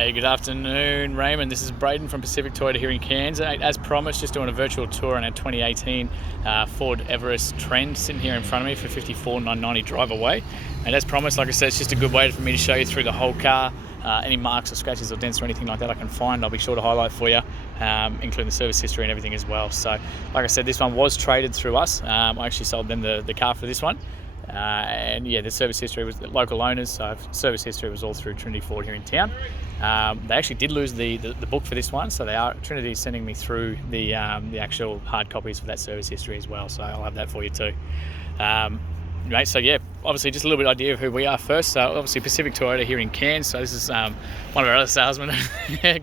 Hey, good afternoon, Raymond. This is Braden from Pacific Toyota here in Cairns. As promised, just doing a virtual tour on our 2018 Ford Everest Trend, sitting here in front of me for 54,990 drive away. And as promised, like I said, it's just a good way for me to show you through the whole car. Any marks or scratches or dents or anything like that I can find, I'll be sure to highlight for you, including the service history and everything as well. So, like I said, this one was traded through us. I actually sold them the car for this one. And yeah, the service history was the local owners, so service history was all through Trinity Ford here in town. They actually did lose the book for this one, so Trinity is sending me through the actual hard copies for that service history as well, so I'll have that for you too. Right, so yeah, obviously just a little bit of idea of who we are first. So obviously Pacific Toyota here in Cairns. So this is one of our other salesmen,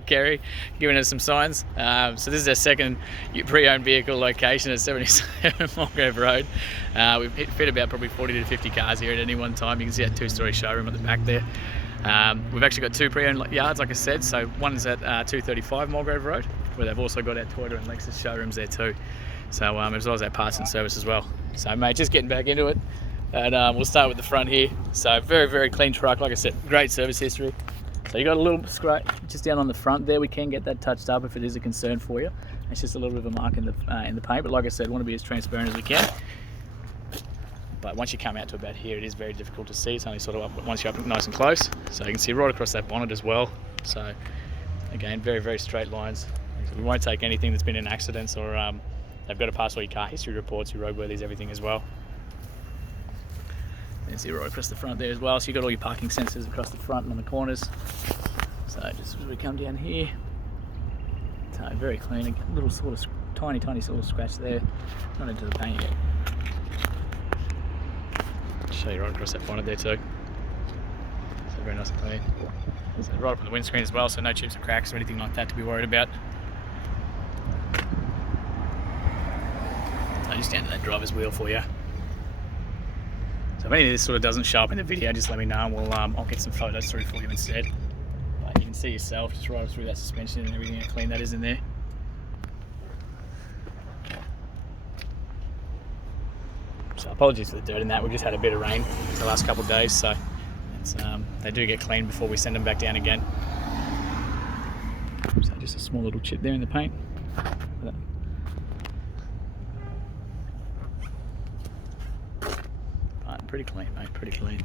Gary, giving us some signs. So this is our second pre-owned vehicle location at 77 Mulgrave Road. We've fit about probably 40 to 50 cars here at any one time. You can see that two-story showroom at the back there. We've actually got two pre-owned yards, like I said. So one is at 235 Mulgrave Road, where they've also got our Toyota and Lexus showrooms there too. So as well as our parts and service as well. So mate, just getting back into it. And we'll start with the front here. So very, very clean truck. Like I said, great service history. So you got a little scratch just down on the front there. We can get that touched up if it is a concern for you. It's just a little bit of a mark in the paint. But like I said, want to be as transparent as we can. But once you come out to about here, it is very difficult to see. It's only sort of up once you're up nice and close. So you can see right across that bonnet as well. So again, very, very straight lines. So we won't take anything that's been in accidents or they've got to pass all your car history reports, your roadworthies, everything as well. And see right across the front there as well. So you've got all your parking sensors across the front and on the corners. So just as we come down here, so very clean. A little sort of tiny sort of scratch there. Not into the paint yet. Show you right across that bonnet there too. So very nice and clean. So right up on the windscreen as well, so no chips or cracks or anything like that to be worried about. So just down to that driver's wheel for you. So if any of this sort of doesn't show up in the video, just let me know and I'll get some photos through for you instead. But you can see yourself just right through that suspension and everything, how clean that is in there. So apologies for the dirt in that, we just had a bit of rain the last couple of days, so it's, they do get cleaned before we send them back down again. So just a small little chip there in the paint. Pretty clean, mate, pretty clean.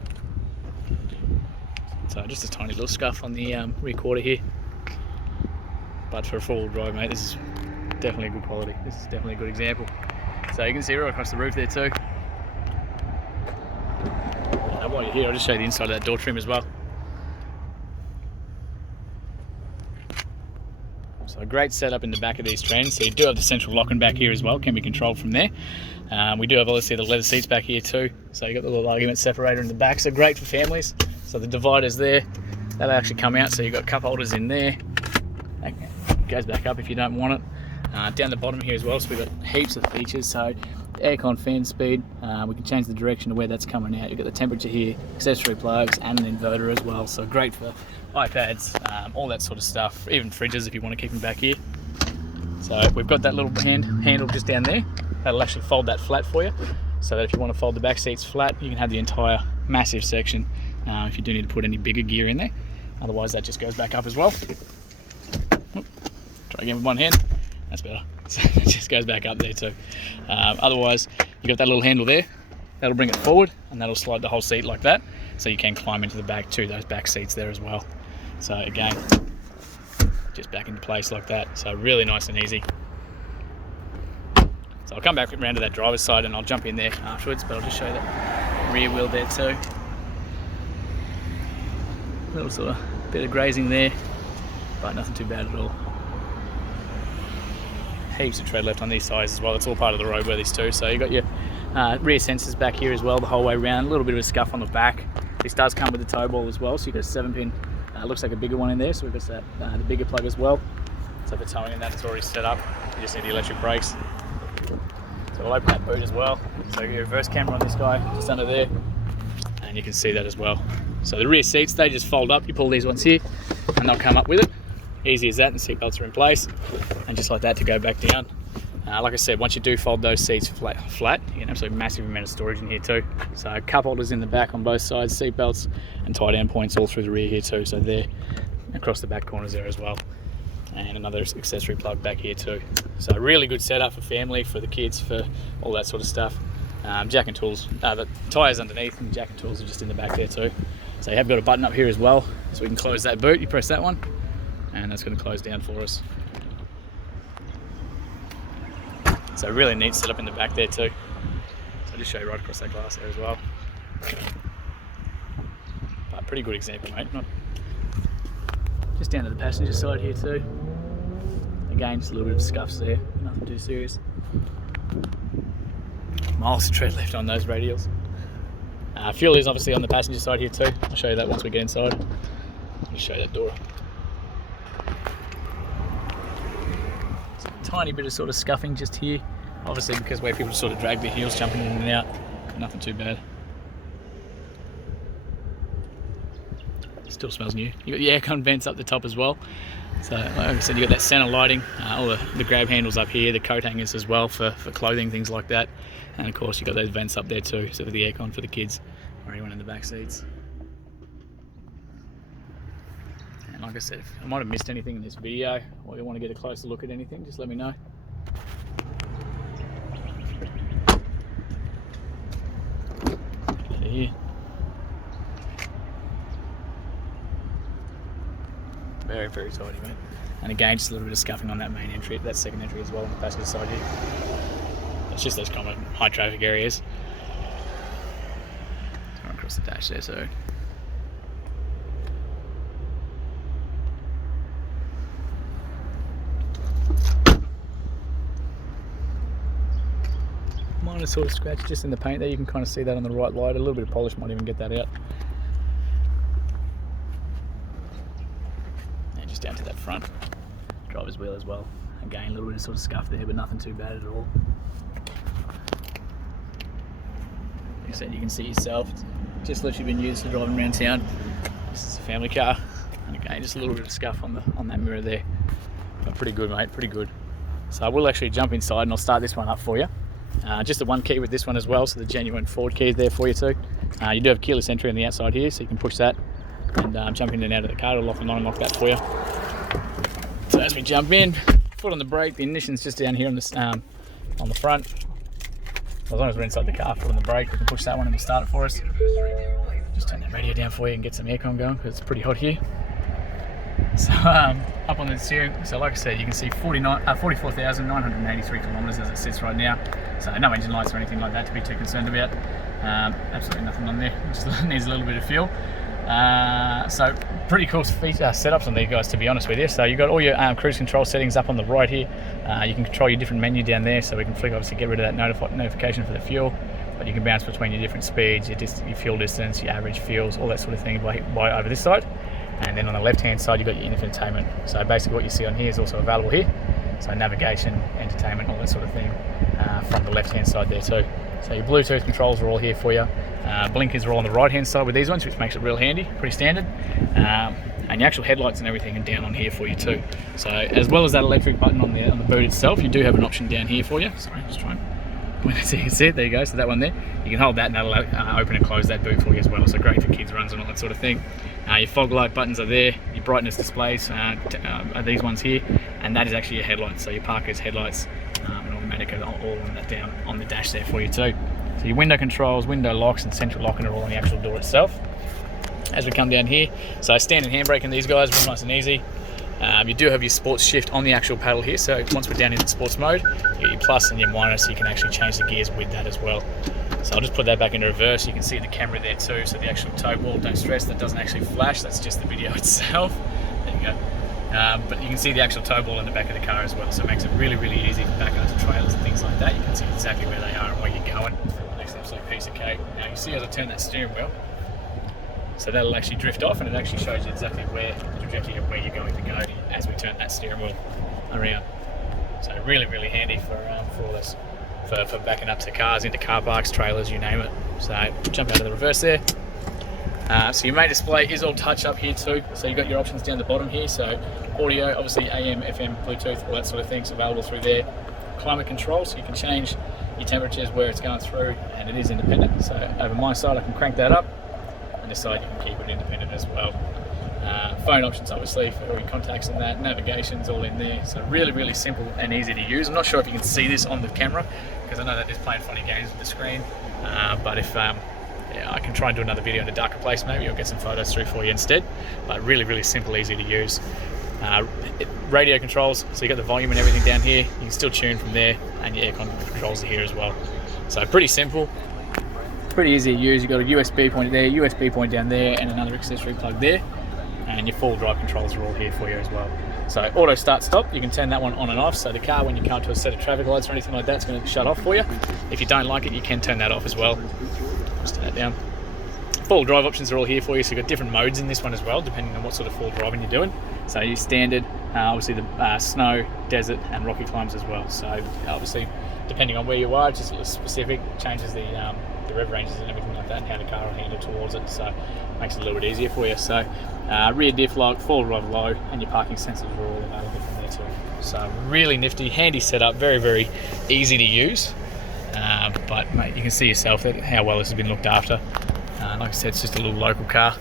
So just a tiny little scuff on the rear quarter here. But for a four-wheel drive, mate, this is definitely a good quality. This is definitely a good example. So you can see right across the roof there too. While you're here, I'll just show you the inside of that door trim as well. So a great setup in the back of these Trends. So you do have the central locking back here as well, can be controlled from there. We do have obviously the leather seats back here too. So you got the little argument separator in the back, so great for families. So the dividers there, that'll actually come out, so you've got cup holders in there. That goes back up if you don't want it. Down the bottom here as well, so we've got heaps of features. So aircon, fan speed, we can change the direction of where that's coming out. You've got the temperature here, accessory plugs and an inverter as well. So great for iPads, all that sort of stuff, even fridges if you want to keep them back here. So we've got that little handle just down there. That'll actually fold that flat for you, so that if you want to fold the back seats flat, you can have the entire massive section if you do need to put any bigger gear in there. Otherwise that just goes back up as well. Try again with one hand, that's better. So it just goes back up there too. Otherwise you've got that little handle there, that'll bring it forward and that'll slide the whole seat like that, so you can climb into the back too, those back seats there as well. So again, just back into place like that, so really nice and easy. So I'll come back around to that driver's side and I'll jump in there afterwards, but I'll just show you the rear wheel there too. Little sort of bit of grazing there, but nothing too bad at all. Heaps of tread left on these sides as well. It's all part of the roadworthies too. So you've got your rear sensors back here as well the whole way around. A little bit of a scuff on the back. This does come with the tow ball as well, so you've got a 7-pin, looks like a bigger one in there, so we've got that, the bigger plug as well. So for towing in that, it's already set up. You just need the electric brakes. So we'll open that boot as well. So your reverse camera on this guy, just under there, and you can see that as well. So the rear seats, they just fold up. You pull these ones here, and they'll come up with it. Easy as that, and the seat belts are in place, and just like that to go back down. Like I said, once you do fold those seats flat, you get an absolutely massive amount of storage in here too. So cup holders in the back on both sides, seat belts, and tie down points all through the rear here too. So they're across the back corners there as well. And another accessory plug back here too. So really good setup for family, for the kids, for all that sort of stuff. Jack and tools, the tyres underneath, and jack and tools are just in the back there too. So you have got a button up here as well, so we can close that boot. You press that one, and that's going to close down for us. So really neat setup in the back there too. So I'll just show you right across that glass there as well. But pretty good example, mate. Not just down to the passenger side here too. Again, just a little bit of scuffs there, nothing too serious. Miles of tread left on those radials. Fuel is obviously on the passenger side here too. I'll show you that once we get inside. I'll just show you that door. It's a tiny bit of sort of scuffing just here, obviously because where people sort of drag their heels jumping in and out. Nothing too bad. Still smells new. You got the aircon vents up the top as well. So like I said, you got that center lighting, all the grab handles up here, the coat hangers as well for clothing, things like that. And of course you got those vents up there too, so for the aircon for the kids or anyone in the back seats. And like I said, if I might have missed anything in this video, or you want to get a closer look at anything, just let me know. Out of here. Very, very tidy, mate. And again, just a little bit of scuffing on that main entry, that second entry as well on the passenger side here. It's just those common high traffic areas. Right across the dash there, so. Minor sort of scratch just in the paint there, you can kind of see that on the right light. A little bit of polish might even get that out. Down to that front driver's wheel as well. Again, a little bit of sort of scuff there, but nothing too bad at all. Like I said, you can see yourself, it's just literally been used for driving around town. This is a family car, and again, just a little bit of scuff on that mirror there. But pretty good, mate, pretty good. So I will actually jump inside and I'll start this one up for you. Just the one key with this one as well, so the genuine Ford key is there for you too. You do have keyless entry on the outside here, so you can push that and jump in and out of the car. It'll lock and unlock that for you. So as we jump in, foot on the brake, the ignition's just down here on the front. As long as we're inside the car, foot on the brake, we can push that one and it'll start it for us. Just turn that radio down for you and get some aircon going because it's pretty hot here. So up on the steering, so like I said, you can see 44,983 kilometres as it sits right now. So no engine lights or anything like that to be too concerned about. Absolutely nothing on there, just needs a little bit of fuel. So pretty cool setups on these guys, to be honest with you. So you've got all your cruise control settings up on the right here. You can control your different menu down there, so we can flick, obviously get rid of that notification for the fuel, but you can bounce between your different speeds, your fuel distance, your average fuels, all that sort of thing by over this side. And then on the left hand side you've got your infotainment. So basically what you see on here is also available here. So navigation, entertainment, all that sort of thing from the left hand side there too. So your Bluetooth controls are all here for you. Blinkers are all on the right hand side with these ones, which makes it real handy, pretty standard. And your actual headlights and everything are down on here for you too. So as well as that electric button on the boot itself, you do have an option down here for you. Sorry, just trying so you can see it, there you go, so that one there, you can hold that and that'll open and close that boot for you as well, so great for kids runs and all that sort of thing. Your fog light buttons are there, your brightness displays are these ones here, and that is actually your headlights, so your Parker's headlights and automatic are all on that down on the dash there for you too. So your window controls, window locks and central locking are all on the actual door itself. As we come down here, so standard handbrake in these guys, real nice and easy. You do have your sports shift on the actual paddle here, so once we're down in sports mode, you get your plus and your minus, so you can actually change the gears with that as well. So I'll just put that back into reverse. You can see the camera there too, so the actual tow ball, don't stress, that doesn't actually flash, that's just the video itself. There you go. But you can see the actual tow ball in the back of the car as well, so it makes it really, really easy for backouts to trailers and things like that. You can see exactly where they are and where you're going. Makes an absolute piece of cake. Now you see as I turn that steering wheel, so that'll actually drift off and it actually shows you exactly where the trajectory of where you're going to go as we turn that steering wheel around. So really, really handy for all this, for backing up to cars, into car parks, trailers, you name it. So jump out of the reverse there. So your main display is all touch up here too. So you've got your options down the bottom here. So audio, obviously AM, FM, Bluetooth, all that sort of things available through there. Climate control, so you can change your temperatures where it's going through, and it is independent. So over my side I can crank that up, and this side you can keep it independent as well. Phone options obviously for your contacts and that, navigation's all in there, so really simple and easy to use. I'm not sure if you can see this on the camera because I know that is playing funny games with the screen, but if yeah, I can try and do another video in a darker place maybe, or get some photos through for you instead. But really simple, easy to use. Radio controls, so you got the volume and everything down here. You can still tune from there, and your aircon controls are here as well. So pretty simple, pretty easy to use. You've got a USB point there, USB point down there, and another accessory plug there. And your full drive controls are all here for you as well. So auto start stop, you can turn that one on and off, so the car, when you come to a set of traffic lights or anything like that, it's going to shut off for you. If you don't like it, you can turn that off as well. Just turn that down. Full drive options are all here for you, so you've got different modes in this one as well, depending on what sort of full driving you're doing. So your standard, obviously the snow, desert and rocky climbs as well. So obviously depending on where you are, it's just a little specific, changes the rev ranges and everything like that, and how the car will handle towards it, so makes it a little bit easier for you. So rear diff lock, full drive low, and your parking sensors are all available from there too. So really nifty, handy setup, very easy to use. But mate, you can see yourself that how well this has been looked after. Like I said, it's just a little local car.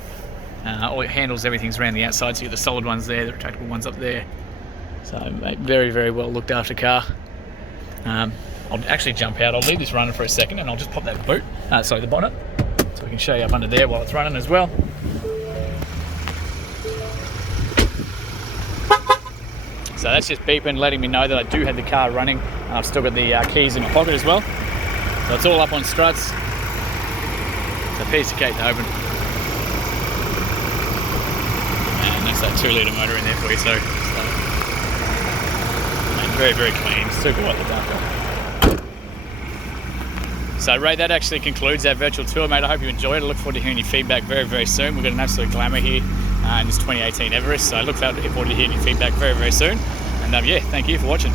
All it handles, everything's around the outside, so you got the solid ones there, the retractable ones up there. So mate, very well looked after car. I'll actually jump out, I'll leave this running for a second, and I'll just pop that boot, the bonnet, so we can show you up under there while it's running as well. So that's just beeping, letting me know that I do have the car running, and I've still got the keys in my pocket as well. So it's all up on struts. It's a piece of cake to open. And that's that 2-litre motor in there for you, so very clean, super well looked after. So Ray, that actually concludes our virtual tour, mate. I hope you enjoyed it. I look forward to hearing your feedback very soon. We've got an absolute glamour here in this 2018 Everest, so I look forward to hearing your feedback very soon. And yeah, thank you for watching.